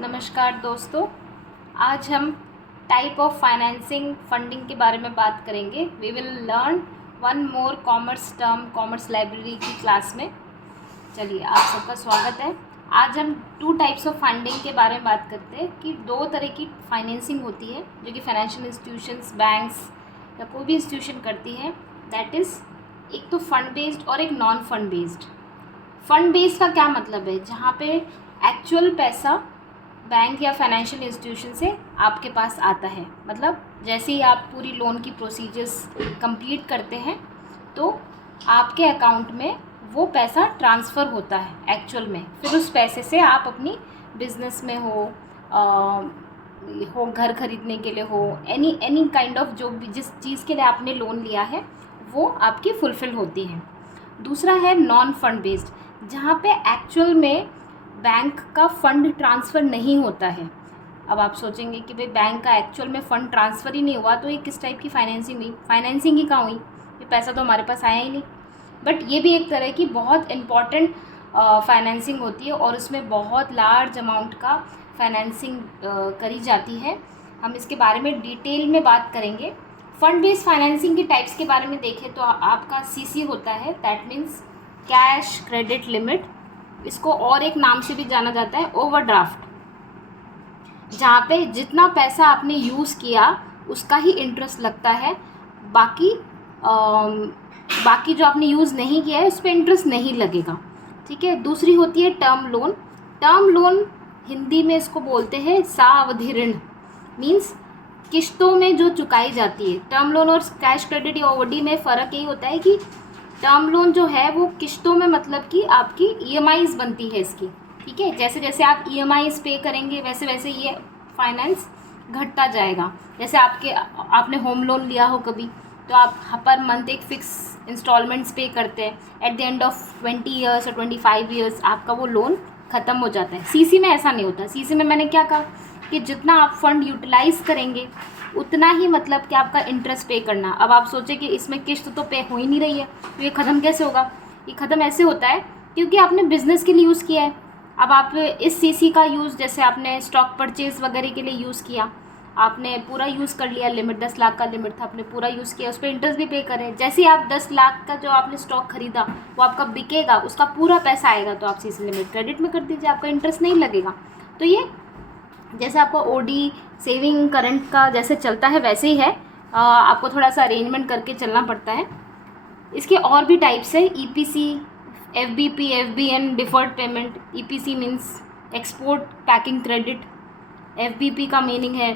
नमस्कार दोस्तों, आज हम टाइप ऑफ फाइनेंसिंग फंडिंग के बारे में बात करेंगे। We will learn one more commerce term commerce library की क्लास में। चलिए, आप सबका स्वागत है। आज हम टू टाइप्स ऑफ फंडिंग के बारे में बात करते हैं कि दो तरह की फाइनेंसिंग होती है जो कि फाइनेंशियल इंस्टीट्यूशंस, बैंक्स या कोई भी इंस्टीट्यूशन करती है। दैट इज़ एक तो फंड बेस्ड और एक non fund based. Fund based का क्या मतलब है? जहाँ पे एक्चुअल पैसा बैंक या फाइनेंशियल इंस्टीट्यूशन से आपके पास आता है। मतलब जैसे ही आप पूरी लोन की प्रोसीजर्स कंप्लीट करते हैं तो आपके अकाउंट में वो पैसा ट्रांसफ़र होता है एक्चुअल में। फिर उस पैसे से आप अपनी बिजनेस में हो घर खरीदने के लिए हो, एनी काइंड ऑफ जो भी जिस चीज़ के लिए आपने लोन लिया है वो आपकी फुलफ़िल होती है। दूसरा है नॉन फंड बेस्ड, जहाँ पे एक्चुअल में बैंक का फ़ंड ट्रांसफ़र नहीं होता है। अब आप सोचेंगे कि भाई बैंक का एक्चुअल में फ़ंड ट्रांसफ़र ही नहीं हुआ तो ये किस टाइप की फाइनेंसिंग हुई? फाइनेंसिंग ही कहाँ हुई? ये पैसा तो हमारे पास आया ही नहीं। बट ये भी एक तरह की बहुत इम्पॉर्टेंट फाइनेंसिंग होती है और उसमें बहुत लार्ज अमाउंट का फाइनेंसिंग करी जाती है। हम इसके बारे में डिटेल में बात करेंगे। फ़ंड बेस्ड फाइनेंसिंग के टाइप्स के बारे में देखें तो आपका सीसी होता है, that means cash credit limit. इसको और एक नाम से भी जाना जाता है ओवरड्राफ्ट, जहाँ पे जितना पैसा आपने यूज़ किया उसका ही इंटरेस्ट लगता है। बाकी जो आपने यूज़ नहीं किया है उस पर इंटरेस्ट नहीं लगेगा। ठीक है। दूसरी होती है term loan. Term loan Hindi में इसको बोलते हैं सावधि ऋण, मीन्स किश्तों में जो चुकाई जाती है। टर्म लोन और कैश क्रेडिट या ओवरडी में फ़र्क यही होता है कि टर्म लोन जो है वो किश्तों में, मतलब कि आपकी ईएमआईज़ बनती है इसकी। ठीक है। जैसे जैसे आप ईएमआईज़ पे करेंगे वैसे वैसे ये फाइनेंस घटता जाएगा। जैसे आपने होम लोन लिया हो कभी, तो आप पर मंथ एक फ़िक्स इंस्टॉलमेंट्स पे करते हैं। At the end of 20 years और 25 ईयर्स आपका वो लोन ख़त्म हो जाता है। सीसी में ऐसा नहीं होता। सीसी में मैंने क्या कहा कि जितना आप फंड यूटिलाइज़ करेंगे उतना ही, मतलब कि आपका इंटरेस्ट पे करना। अब आप सोचें कि इसमें किश्त तो पे हो ही नहीं रही है तो ये ख़त्म कैसे होगा? ये ख़त्म ऐसे होता है क्योंकि आपने बिज़नेस के लिए यूज़ किया है। अब आप इस सीसी का यूज़, जैसे आपने स्टॉक परचेज़ वगैरह के लिए यूज़ किया, आपने पूरा यूज़ कर लिया। लिमिट 10 लाख का लिमिट था, आपने पूरा यूज़ किया, उस पर इंटरेस्ट भी पे करें। जैसे ही आप 10 लाख का जो आपने स्टॉक खरीदा वो आपका बिकेगा, उसका पूरा पैसा आएगा तो आप सीसी लिमिट क्रेडिट में कर दीजिए, आपका इंटरेस्ट नहीं लगेगा। तो ये जैसे आपका ओडी सेविंग करंट का जैसे चलता है वैसे ही है। आपको थोड़ा सा अरेंजमेंट करके चलना पड़ता है। इसके और भी टाइप्स है, EPC, FBP, FBN, deferred payment. EPC means export packing credit. FBP का मीनिंग है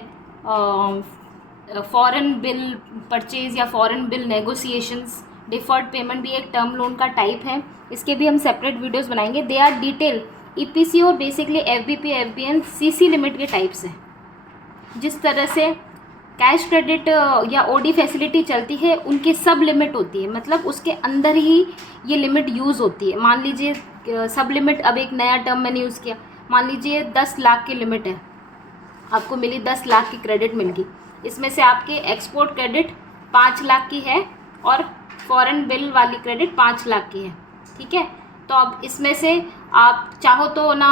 फॉरेन बिल परचेज या foreign bill negotiations. Deferred payment भी एक टर्म लोन का टाइप है, इसके भी हम सेपरेट वीडियोस बनाएंगे। They are detail. ईपीसी और basically FBP, FBN CC limit के टाइप्स हैं। जिस तरह से कैश क्रेडिट या ओडी फैसिलिटी चलती है उनकी सब लिमिट होती है, मतलब उसके अंदर ही ये लिमिट यूज़ होती है। मान लीजिए सब लिमिट, अब एक नया टर्म मैंने यूज़ किया, मान लीजिए 10 लाख की लिमिट है, आपको मिली 10 लाख की क्रेडिट मिल गई। इसमें से आपके एक्सपोर्ट क्रेडिट 5 लाख की है और फॉरेन बिल वाली क्रेडिट 5 लाख की है। ठीक है। तो अब इसमें से आप चाहो तो ना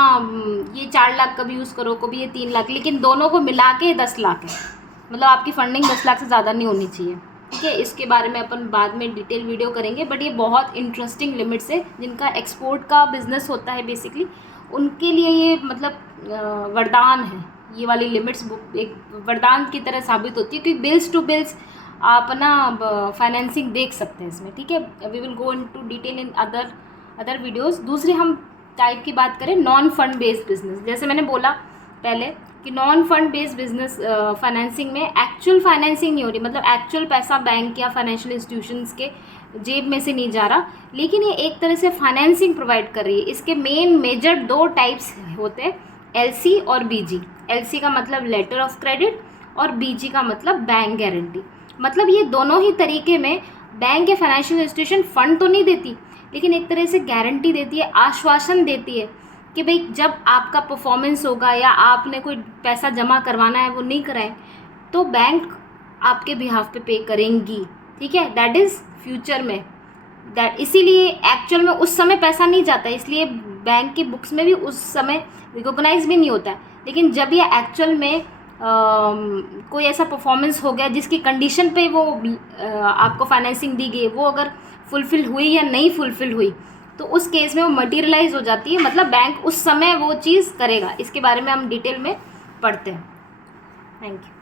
ये 4 लाख का भी यूज़ करो, कभी ये 3 लाख, लेकिन दोनों को मिला के 10 लाख है। मतलब आपकी फंडिंग 10 लाख से ज़्यादा नहीं होनी चाहिए। ठीक है। इसके बारे में अपन बाद में डिटेल वीडियो करेंगे। बट ये बहुत इंटरेस्टिंग लिमिट्स है। जिनका एक्सपोर्ट का बिजनेस होता है बेसिकली उनके लिए ये मतलब वरदान है। ये वाली लिमिट्स एक वरदान की तरह साबित होती है, क्योंकि बिल्स टू बिल्स आप ना फाइनेंसिंग देख सकते हैं इसमें। ठीक है। We will go into detail in other videos. दूसरी हम टाइप की बात करें, नॉन फंड बेस्ड बिजनेस। जैसे मैंने बोला पहले कि non fund based business financing में एक्चुअल फाइनेंसिंग नहीं हो रही, मतलब एक्चुअल पैसा बैंक या फाइनेंशियल इंस्टीट्यूशंस के जेब में से नहीं जा रहा, लेकिन ये एक तरह से फाइनेंसिंग प्रोवाइड कर रही है। इसके मेजर 2 टाइप्स होते हैं, एलसी और बीजी। एलसी का मतलब लेटर ऑफ क्रेडिट और बीजी का मतलब बैंक गारंटी। मतलब ये दोनों ही तरीके में बैंक या फाइनेंशियल इंस्टीट्यूशन फंड तो नहीं देती, लेकिन एक तरह से गारंटी देती है, आश्वासन देती है कि भाई जब आपका परफॉर्मेंस होगा या आपने कोई पैसा जमा करवाना है वो नहीं कराएं तो बैंक आपके बिहाफ पे करेंगी। ठीक है। दैट इज़ फ्यूचर में। दैट इसीलिए एक्चुअल में उस समय पैसा नहीं जाता, इसलिए बैंक की बुक्स में भी उस समय रिकॉग्नाइज भी नहीं होता है। लेकिन जब ये एक्चुअल में कोई ऐसा परफॉर्मेंस हो गया जिसकी कंडीशन पे वो आपको फाइनेंसिंग दी गई, वो अगर फुलफ़िल हुई या नहीं फुलफ़िल हुई, तो उस केस में वो मटीरियलाइज हो जाती है, मतलब बैंक उस समय वो चीज़ करेगा। इसके बारे में हम डिटेल में पढ़ते हैं। Thank you.